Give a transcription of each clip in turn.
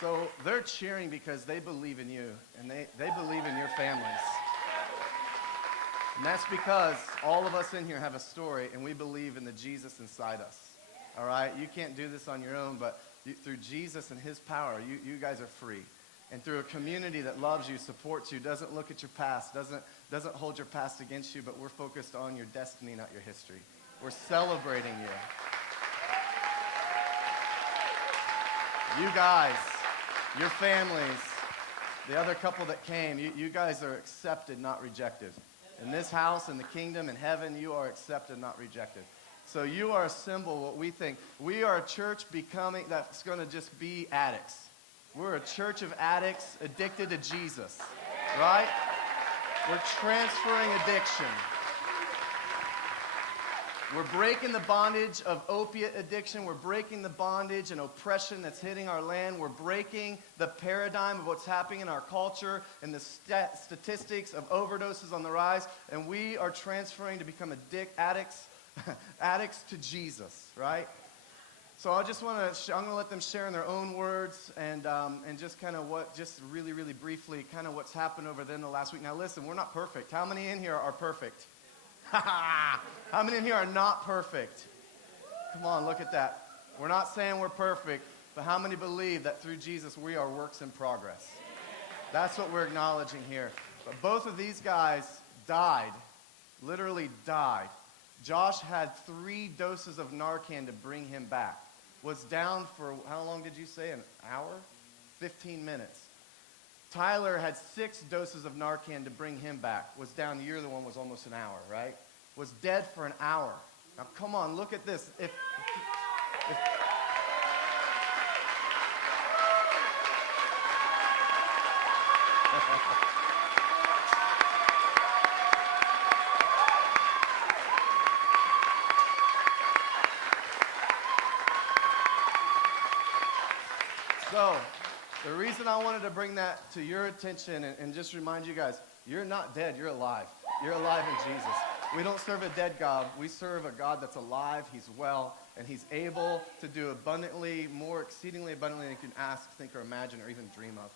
So they're cheering because they believe in you, and they believe in your families. And that's because all of us in here have a story, and we believe in the Jesus inside us. All right? You can't do this on your own, but through Jesus and his power, you guys are free. And through a community that loves you, supports you, doesn't look at your past, doesn't hold your past against you, but we're focused on your destiny, not your history. We're celebrating you. You guys, your families, the other couple that came, you guys are accepted, not rejected. In this house, in the kingdom, in heaven, you are accepted, not rejected. So you are a symbol, what we think. We are a church that's going to just be addicts. We're a church of addicts addicted to Jesus, right? We're transferring addiction. We're breaking the bondage of opiate addiction. We're breaking the bondage and oppression that's hitting our land. We're breaking the paradigm of what's happening in our culture and the statistics of overdoses on the rise. And we are transferring to become addicts to Jesus, right? So I just want to, I'm going to let them share in their own words and just kind of just really, really briefly, kind of what's happened over them the last week. Now listen, we're not perfect. How many in here are perfect? How many in here are not perfect? Come on, look at that. We're not saying we're perfect, but how many believe that through Jesus we are works in progress? That's what we're acknowledging here. But both of these guys died, literally died. Josh had 3 doses of Narcan to bring him back. Was down for, how long did you say, an hour? 15 minutes. Tyler had 6 doses of Narcan to bring him back. Was down, you're the one was almost an hour, right? Was dead for an hour. Now come on, look at this. If So, the reason I wanted to bring that to your attention and just remind you guys, you're not dead, you're alive. You're alive in Jesus. We don't serve a dead God. We serve a God that's alive, he's well, and he's able to do abundantly, more exceedingly abundantly than you can ask, think, or imagine, or even dream of.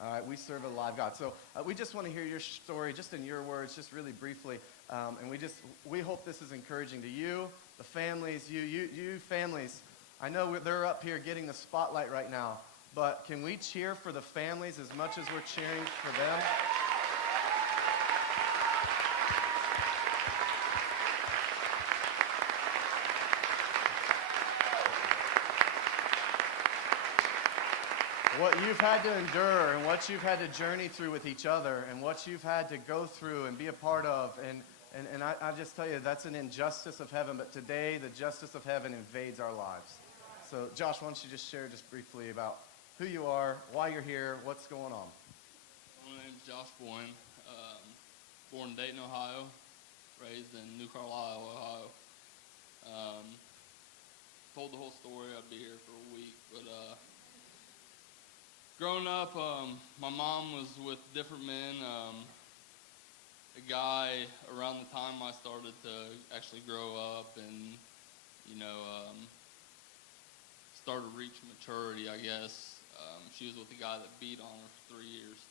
All right, we serve a live God. So we just want to hear your story, just in your words, just really briefly. And we hope this is encouraging to you, the families, you families. I know they're up here getting the spotlight right now. But can we cheer for the families as much as we're cheering for them? What you've had to endure and what you've had to journey through with each other and what you've had to go through and be a part of. And I just tell you, that's an injustice of heaven. But today, the justice of heaven invades our lives. So, Josh, why don't you just share just briefly about who you are, why you're here, what's going on? My name's Josh Boyne, born in Dayton, Ohio, raised in New Carlisle, Ohio. Told the whole story, I'd be here for a week, but growing up, my mom was with different men. A guy around the time I started to actually grow up and, started to reach maturity, I guess. She was with a guy that beat on her for 3 years.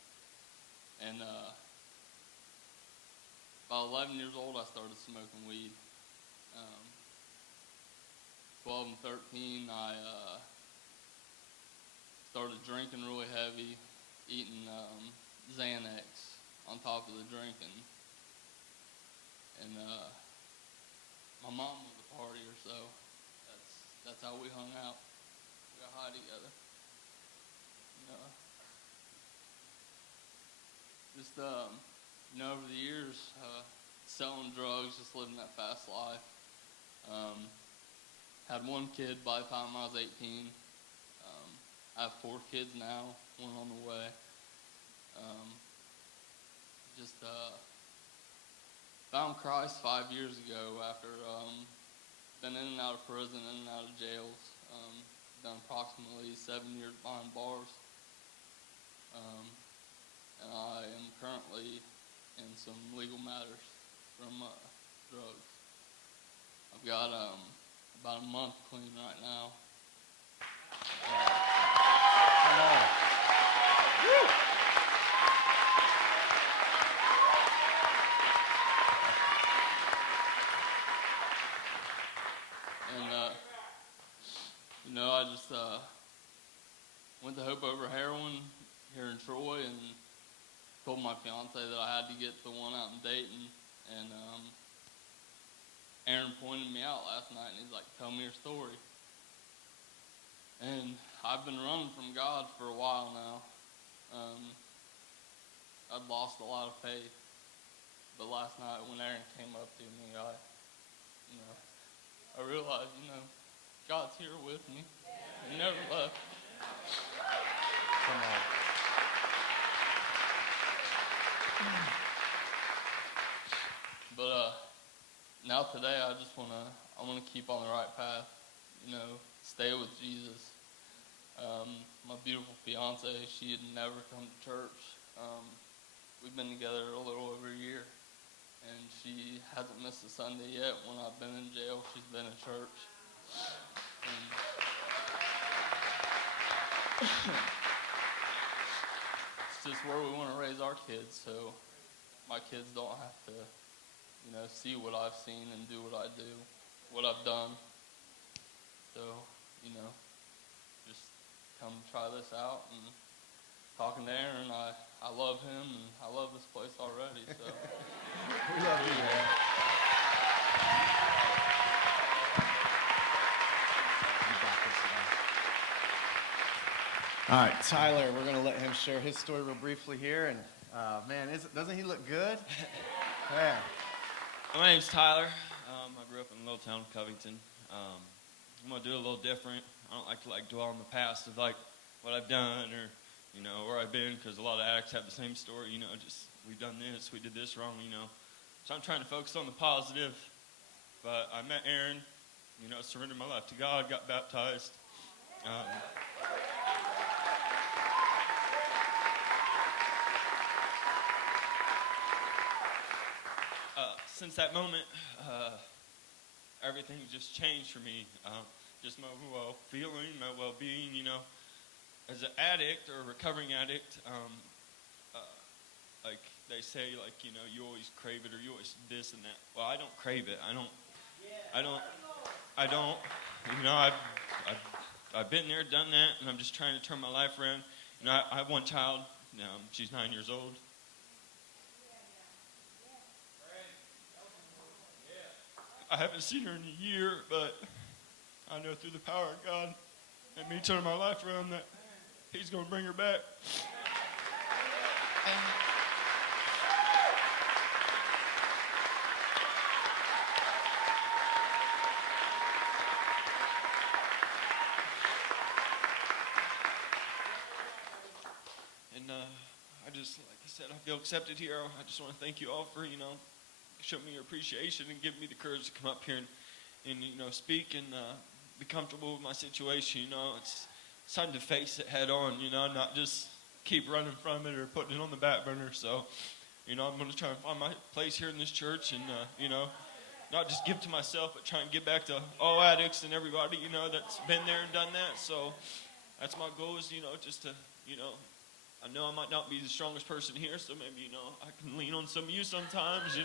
And about 11 years old, I started smoking weed. 12 and 13, I started drinking really heavy, eating Xanax on top of the drinking. And my mom was a partier, so that's how we hung out. We got high together. Over the years, selling drugs, just living that fast life. Had 1 kid by the time I was 18. I have 4 kids now, 1 on the way. Found Christ 5 years ago after been in and out of prison, in and out of jails. Done approximately 7 years behind bars. And I am currently in some legal matters from drugs. I've got about a month clean right now. Come on. I just went to Hope Over Heroin here in Troy and told my fiance that I had to get the one out in Dayton. And Aaron pointed me out last night, and he's like, tell me your story. And I've been running from God for a while now. I'd lost a lot of faith. But last night when Aaron came up to me, I realized, God's here with me. He never left. Come on. But now today, I want to keep on the right path. Stay with Jesus. My beautiful fiance, she had never come to church. We've been together a little over a year, and she hasn't missed a Sunday yet. When I've been in jail, she's been in church. And it's just where we want to raise our kids, so my kids don't have to, see what I've seen and do what I do, what I've done. So, just come try this out. And talking to Aaron, I love him, and I love this place already, so. We love you, man. All right, Tyler, we're going to let him share his story real briefly here. And, man, doesn't he look good? Man. My name's Tyler. I grew up in a little town of Covington. I'm going to do it a little different. I don't like to dwell on the past of what I've done or, where I've been, because a lot of addicts have the same story, just we've done this, we did this wrong, So I'm trying to focus on the positive. But I met Aaron, surrendered my life to God, got baptized. Since that moment, everything just changed for me. Just my feeling, my well-being, As an addict or a recovering addict, like they say, you always crave it or you always this and that. Well, I don't crave it. I don't. I've been there, done that, and I'm just trying to turn my life around. I have one child. She's 9 years old. I haven't seen her in a year, but I know through the power of God and me turning my life around that He's going to bring her back. And I just, like I said, I feel accepted here. I just want to thank you all for, show me your appreciation and give me the courage to come up here and speak and be comfortable with my situation. It's time to face it head on, not just keep running from it or putting it on the back burner. So, I'm going to try and find my place here in this church and, not just give to myself, but try and give back to all addicts and everybody, that's been there and done that. So that's my goal is, just to, I know I might not be the strongest person here, so maybe, I can lean on some of you sometimes,